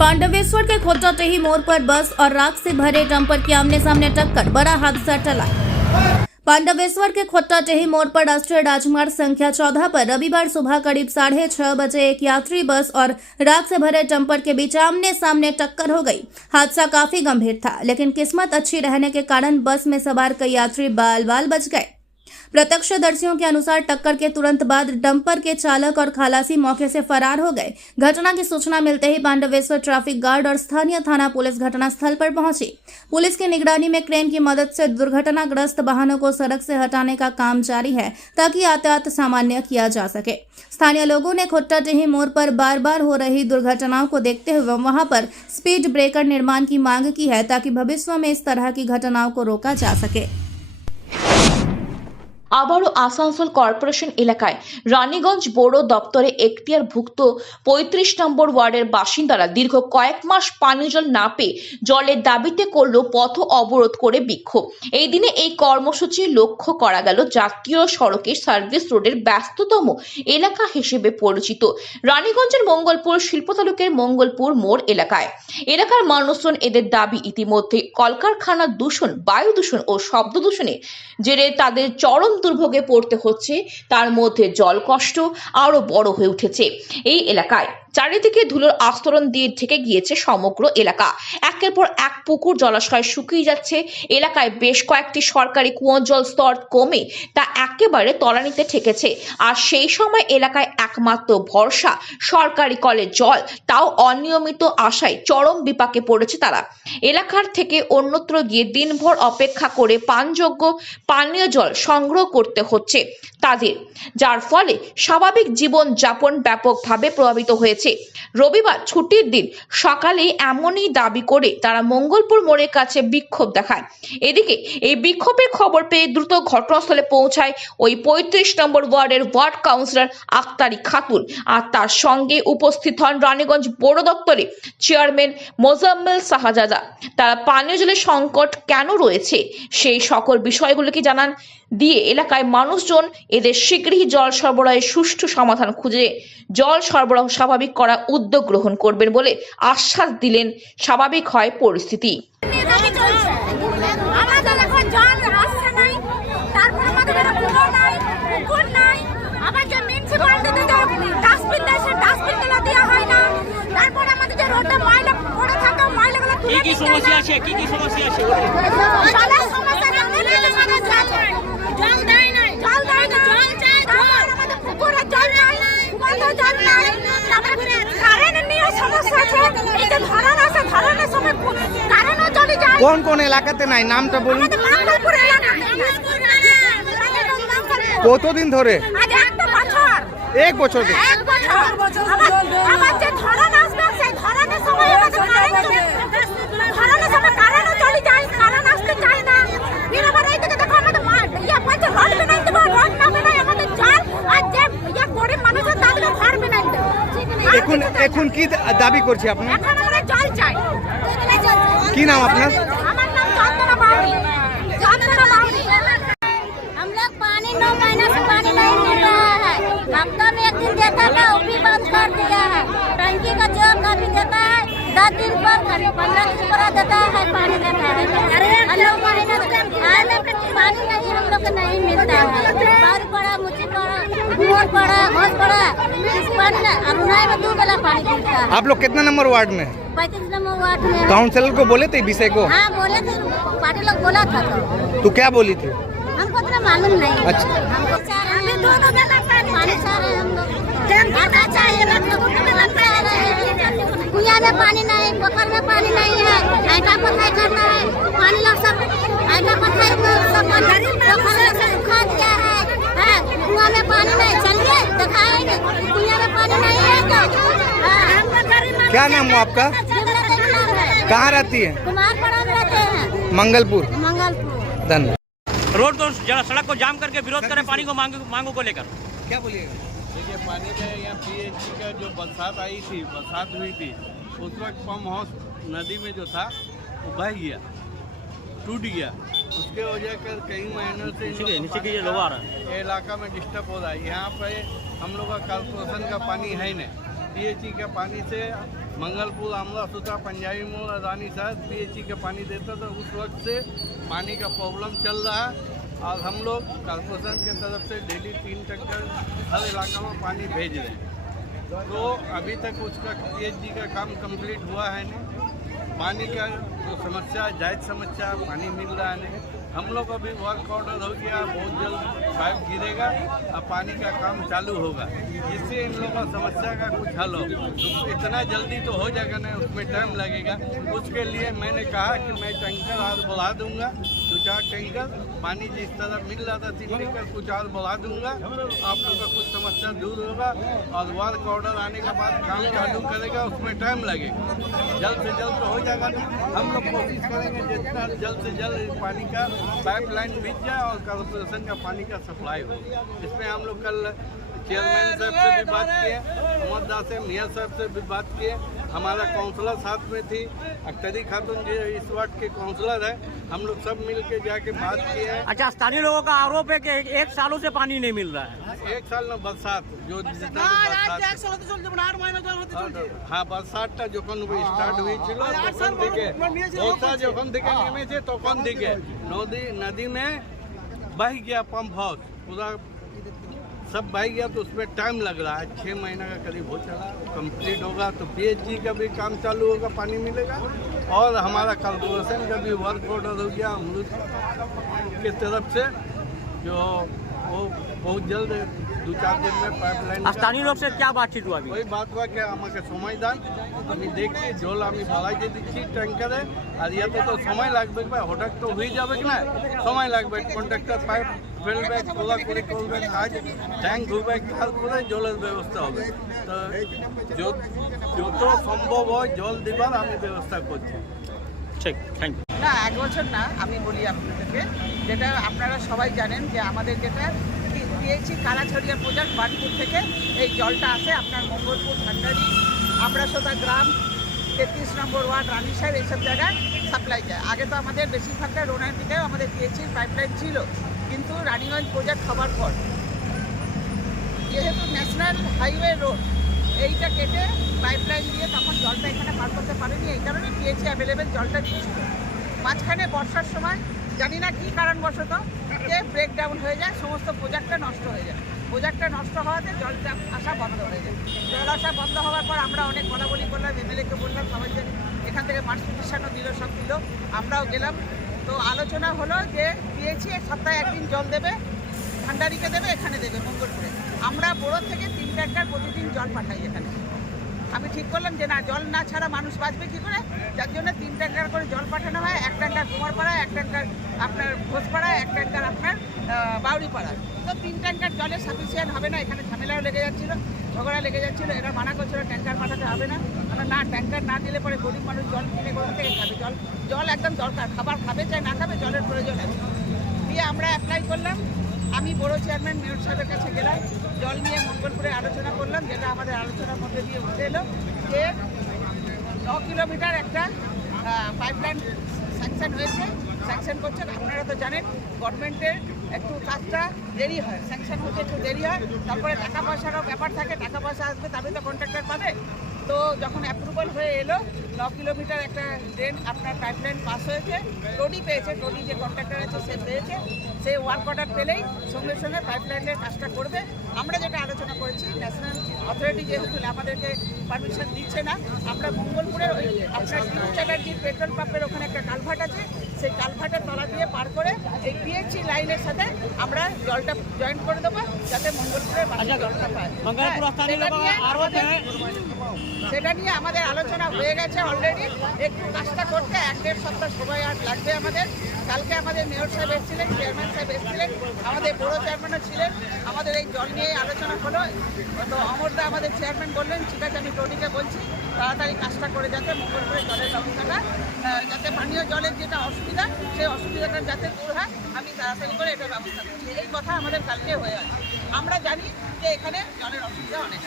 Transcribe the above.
पांडवेश्वर के खोटाटेही मोड़ पर बस और राख से भरे डंपर की आमने सामने टक्कर, बड़ा हादसा टला। पांडवेश्वर के खोटाटेही मोड़ पर राष्ट्रीय राजमार्ग संख्या 14 पर रविवार सुबह करीब 6:30 बजे एक यात्री बस और राख से भरे डंपर के बीच आमने सामने टक्कर हो गई। हादसा काफी गंभीर था, लेकिन किस्मत अच्छी रहने के कारण बस में सवार कई यात्री बाल बच गए। प्रत्यक्षदर्शियों के अनुसार टक्कर के तुरंत बाद डंपर के चालक और खलासी मौके से फरार हो गए। घटना की सूचना मिलते ही पांडवेश्वर ट्रैफिक गार्ड और स्थानीय थाना पुलिस घटनास्थल पर पहुंची। पुलिस की निगरानी में क्रेन की मदद से दुर्घटनाग्रस्त वाहनों को सड़क से हटाने का काम जारी है, ताकि यातायात सामान्य किया जा सके। स्थानीय लोगों ने खोटाटेही मोड़ पर बार हो रही दुर्घटनाओं को देखते हुए वहां पर स्पीड ब्रेकर निर्माण की मांग की है, ताकि भविष्य में इस तरह की घटनाओं को रोका जा सके। আবারও আসানসোল কর্পোরেশন এলাকায় রানীগঞ্জ বড় দপ্তরে এখতিয়ারভুক্ত ৩৫ নম্বর ওয়ার্ডের বাসিন্দারা দীর্ঘ কয়েক মাস পানীয় জল না পেয়ে জলের দাবিতে করল পথ অবরোধ করে বিক্ষোভ। এই দিনে এই কর্মসূচি লক্ষ্য করা গেল জাতীয় সড়কের সার্ভিস রোডের ব্যস্ততম এলাকা হিসেবে পরিচিত রানীগঞ্জের মঙ্গলপুর শিল্পতালুকের মঙ্গলপুর মোড় এলাকার মানুষজন এদের দাবি ইতিমধ্যে কলকারখানা দূষণ, বায়ু দূষণ ও শব্দ দূষণে জেরে তাদের চরম দুর্ভোগে পড়তে হচ্ছে। তার মধ্যে জল কষ্ট আরো বড় হয়ে উঠেছে। এই এলাকায় চারিদিকে ধুলোর আস্তরণ দিয়ে ঢেকে গিয়েছে সমগ্র এলাকা। একের পর এক পুকুর জলাশয় শুকিয়ে যাচ্ছে। এলাকায় বেশ কয়েকটি সরকারি কুয়োর জল স্তর কমে তা একেবারে তলানিতে ঠেকেছে। আর সেই সময় এলাকায় একমাত্র ভরসা সরকারি কলের জল, তাও অনিয়মিত আসায় চরম বিপাকে পড়েছে তারা। এলাকার থেকে অন্যত্র গিয়ে দিনভর অপেক্ষা করে পানযোগ্য পানীয় জল সংগ্রহ করতে হচ্ছে তাদের, যার ফলে স্বাভাবিক জীবন যাপন ব্যাপকভাবে প্রভাবিত হয়েছে। রবিবার ছুটির দিন সকালে এমনই দাবি করে তারা মঙ্গলপুর মোড়ের কাছে বিক্ষোভ দেখায়। এদিকে এই বিক্ষোভের খবর পেয়ে দ্রুত ঘটনাস্থলে পৌঁছায় ওই ৩৫ নম্বর ওয়ার্ডের ওয়ার্ড কাউন্সিলর আক্তারি খাতুন, আর তার সঙ্গে উপস্থিত হন রানীগঞ্জ বড় দপ্তরে চেয়ারম্যান মোজাম্মেল শাহজাদা। তারা পানীয় জলের সংকট কেন রয়েছে সেই সকল বিষয়গুলোকে জানান দিয়ে এলাকায় মানুষজন এদের শীঘ্রই জল সরবরাহের সুষ্ঠু সমাধান খুঁজে জল সরবরাহ স্বাভাবিক করার উদ্যোগ গ্রহণ করবেন বলে আশ্বাস দিলেন। স্বাভাবিক হয় পরিস্থিতি। কি সমস্যা আছে? কোন কোন এলাকাতে নাই নামটা বলুন। কতদিন ধরে? এক বছর। এখন কি দাবি করছি আপনার? কি নাম আপনার? हम लोग पानी 9 महीने से पानी नहीं मिल रहा है। हफ्ता में एक दिन देता था, वो भी बंद कर दिया है। टंकी का जग कभी देता है 10 दिन पर, कभी 15 दिन पर देता है, पानी देता है। हम लोग महीने पानी नहीं हम लोग को नहीं मिलता है। बार पड़ा, मुझे पड़ा, मोर पड़ा, घोष पड़ा, इस पानी ना अरुणाई में 2 बेला पानी मिलता है। आप लोग कितना नंबर वार्ड में? 35 नंबर वार्ड में। काउंसिलर को बोले थे विषय को? हाँ बोले थे, पार्टी लोग बोला था। तो क्या बोली थी? हमको तो मालूम नहीं। अच्छा, हमको हमें दोनों बेला पानी चाह रहे हैं हम लोग। क्या चाहिए मतलब कुआं में पानी नहीं, पोखर में पानी नहीं है, आटा पथाई करना है, पानी लोग सब आटा पथाई सब पोखर में सुखा दिया है। कुआं में पानी नहीं, चलिए दिखाएंगे कुआं में पानी नहीं है तो। क्या नाम हो आपका? कहाँ रहती है? कुमारपाड़ा में रहते हैं, मंगलपुर। धन्यवाद। रोड को जरा सड़क को जाम करके विरोध करें पानी को मांगों को लेकर। क्या बोलिएगा? देखिए पानी का यहाँ पीएचई का जो बरसात हुई थी उस वक्त पंप हाउस नदी में जो था वो बह गया, टूट गया। उसके वजह कर कई महीनों से नीचे के लोग आ रहा है, इलाका में डिस्टर्ब हो रहा है। यहाँ पे हम लोग का कॉर्पोरेशन का पानी है नहीं, पीएचई का पानी से मंगलपुर, आमला सूत्रा, पंजाबी मोड़, रानी साहब PHE का पानी देता था। उस वक्त से पानी का प्रॉब्लम चल रहा है और हम लोग कॉर्पोरेशन की तरफ से डेली 3 टैंकर हर इलाका में पानी भेज रहे हैं। तो अभी तक उसका PHE का काम कंप्लीट हुआ है नहीं। पानी का जो समस्या, जायज़ समस्या, पानी मिल रहा है नहीं। हम लोग अभी वर्क ऑर्डर हो गया, बहुत जल्द पाइप गिरेगा और पानी का काम चालू होगा, जिससे इन लोगों का समस्या का कुछ हल हो। तो इतना जल्दी तो हो जाएगा नहीं, उसमें टाइम लगेगा। उसके लिए मैंने कहा कि मैं टैंकर और बढ़ा दूंगा, 2-4 टैंकर पानी जिस तरह मिल रहा था 3 टैंकर कुछ और बढ़ा दूंगा। आप लोग का कुछ समस्या दूर होगा और वर्क ऑर्डर आने के बाद काम चालू करेगा, उसमें टाइम लगेगा। जल्द से जल्द तो हो जाएगा नहीं। हम लोग कोशिश करेंगे जितना जल्द से जल्द पानी का पाइपलाइन बिछ जाए और कॉर्पोरेशन का पानी का सप्लाई हो। इसमें हम लोग कल चेयरमैन साहब से भी बात किए, मोहम्मद दासिम मियाँ साहब से भी बात किए, हमारा काउंसलर साथ में थी, अख्तरी खातून जी इस वार्ड के काउंसलर है। हम लोग सब मिल के जाके बात किए हैं। अच्छा, स्थानीय लोगों का आरोप है कि 1 सालों से पानी नहीं मिल रहा है। 1 साल में बरसात जो जितना हाँ बरसातটা যখন স্টার্ট হয়েছিল তখন থেকে বর্ষা যখন থেকে নেমেছে তখন থেকে नदी में बह गया पंप हाउस, पूरा सब बह गया। तो उसमें टाइम लग रहा है, 6 महीना का करीब हो चला। कंप्लीट होगा तो PHE का भी काम चालू होगा, पानी मिलेगा। और हमारा कॉर्पोरेशन का भी वर्क ऑर्डर हो गया अमरूद की तरफ से, जो वो बहुत जल्द 2-4 दिन में पाइपलाइन। स्थानीय लोग से क्या बातचीत हुआ अभी? ওই বাদ বাকি আমাকে সময় দেন, আমি দেখছি জল আমি বাড়াইতে দিচ্ছি ট্যাঙ্কারে। আর ইয়াতে তো সময় লাগবে, ভাই হঠাৎ তো হয়ে যাবে না, সময় লাগবে। কন্ট্রাক্টর পাইপ ফেলবে, খোলাখুলি করবে, কাজ ট্যাঙ্ক ধুবে, তারপরে জলের ব্যবস্থা হবে। তো যত সম্ভব হয় জল দিবার আমি ব্যবস্থা করছি। ঠিক, থ্যাংক ইউ। না 1 বছর না, আমি বলি আপনাদেরকে, যেটা আপনারা সবাই জানেন যে আমাদের যেটা PHE কালাছড়িয়া প্রজেক্ট বানপুর থেকে এই জলটা আসে আপনার মঙ্গলপুর, ভান্ডারি, আমরাসোতা গ্রাম, 33 নম্বর ওয়ার্ড, রানী সাহেব, এইসব জায়গায় সাপ্লাই যায়। আগে তো আমাদের বেশিরভাগটা রোনার দিকেও আমাদের PHE পাইপলাইন ছিল, কিন্তু রানীগঞ্জ প্রজেক্ট হবার পর যেহেতু ন্যাশনাল হাইওয়ে রোড এইটা কেটে পাইপলাইন দিয়ে তখন জলটা এখানে পার করতে পারেনি, এই কারণে PHE অ্যাভেলেবেল জলটা দিচ্ছিল। মাঝখানে বর্ষার সময় জানি না কী কারণবশত যে ব্রেকডাউন হয়ে যায়, সমস্ত প্রজেক্টটা নষ্ট হয়ে যায়। প্রজেক্টটা নষ্ট হওয়াতে জলটা আসা বন্ধ হয়ে যায়। জল আসা বন্ধ হওয়ার পর আমরা অনেক বলাবলি করলাম, MLA-কে বললাম, সবাই জানি এখান থেকে মার্চ পিটিশনও দিল, সব দিল, আমরাও গেলাম। তো আলোচনা হলো যে PHE সপ্তাহে 1 দিন জল দেবে, ভান্ডারিকে দেবে, এখানে দেবে মঙ্গলপুরে। আমরা বড় থেকে 3 ট্যাঙ্কার প্রতিদিন জল পাঠাই এখানে। আমি ঠিক করলাম যে না, জল না ছাড়া মানুষ বাঁচবে কী করে, যার জন্য 3 ট্যাঙ্কার করে জল পাঠানো হয়। 1 ট্যাঙ্কার কুমারপাড়ায়, 1 ট্যাঙ্কার আপনার ঘোষপাড়ায়, 1 ট্যাঙ্কার আপনার বাউরিপাড়ায়। তো 3 ট্যাঙ্কার জলে সাফিসিয়েন্ট হবে না, এখানে ঝামেলাও লেগে যাচ্ছিলো, ঝগড়া লেগে যাচ্ছিলো। এরা মানা করছিল ট্যাঙ্কার পাঠাতে হবে না। আমরা না, ট্যাঙ্কার না দিলে পরে গরিব মানুষ জল কিনে কোথা থেকে খাবে? জল একদম দরকার, খাবার খাবে চাই না খাবে, জলের প্রয়োজন আছে। দিয়ে আমরা অ্যাপ্লাই করলাম। আমি বড় চেয়ারম্যান মেয়র সাহেবের কাছে গেলাম, জল নিয়ে মঙ্গলপুরে আলোচনা করলাম, যেটা আমাদের আলোচনার মধ্যে দিয়ে উঠে এলো যে 9 কিলোমিটার একটা পাইপলাইন স্যাংশন হয়েছে, স্যাংশন করছে। আপনারা তো জানেন গভর্নমেন্টের একটু কাজটা দেরি হয়, স্যাংশন হতে একটু দেরি হয়, তারপরে টাকা পয়সারও ব্যাপার থাকে, টাকা পয়সা আসবে তবে তো কন্ট্রাক্টর পাবে। তো যখন অ্যাপ্রুভাল হয়ে এলো, 9 কিলোমিটার একটা ড্রেন আপনার পাইপলাইন পাস হয়েছে, টোডি পেয়েছে, টোডি যে কন্ট্রাক্টর আছে সে পেয়েছে, সে ওয়ার্ক অর্ডার পেলেই সঙ্গে সঙ্গে পাইপলাইনের কাজটা করবে। আমরা যেটা আলোচনা করেছি, ন্যাশনাল অথরিটি যেহেতু আমাদেরকে পারমিশন দিচ্ছে না, আমরা মঙ্গলপুরের ওই আপনার চ্যাটার্জির পেট্রোল পাম্পের ওখানে একটা কালভার্ট আছে, সেই কালভার্টের তলা দিয়ে পার করে এই PHE লাইনের সাথে আমরা জলটা জয়েন করে দেবো, যাতে মঙ্গলপুরের বাকি জলটা পায়। সেটা নিয়ে আমাদের আলোচনা হয়ে গেছে অলরেডি। একটু কাজটা করতে 1-1.5 সপ্তাহ সময় আর লাগবে আমাদের। কালকে আমাদের মেয়র সাহেব এসেছিলেন, চেয়ারম্যান সাহেব এসেছিলেন, আমাদের বড় চেয়ারম্যানও ছিলেন। আমাদের এই জল নিয়ে আলোচনা হলো। তো অমরদা আমাদের চেয়ারম্যান বললেন ঠিক আছে, আমি টোডিকে বলছি তাড়াতাড়ি কাজটা করে যাতে মঙ্গলপুরে জলের ব্যবস্থাটা, যাতে পানীয় জলের যেটা অসুবিধা, সেই অসুবিধাটা যাতে দূর হয়, আমি তাড়াতাড়ি করে এটা ব্যবস্থা করছি। এই কথা আমাদের কালকে হয়ে আছে। আমরা জানি যে এখানে জলের অসুবিধা অনেক।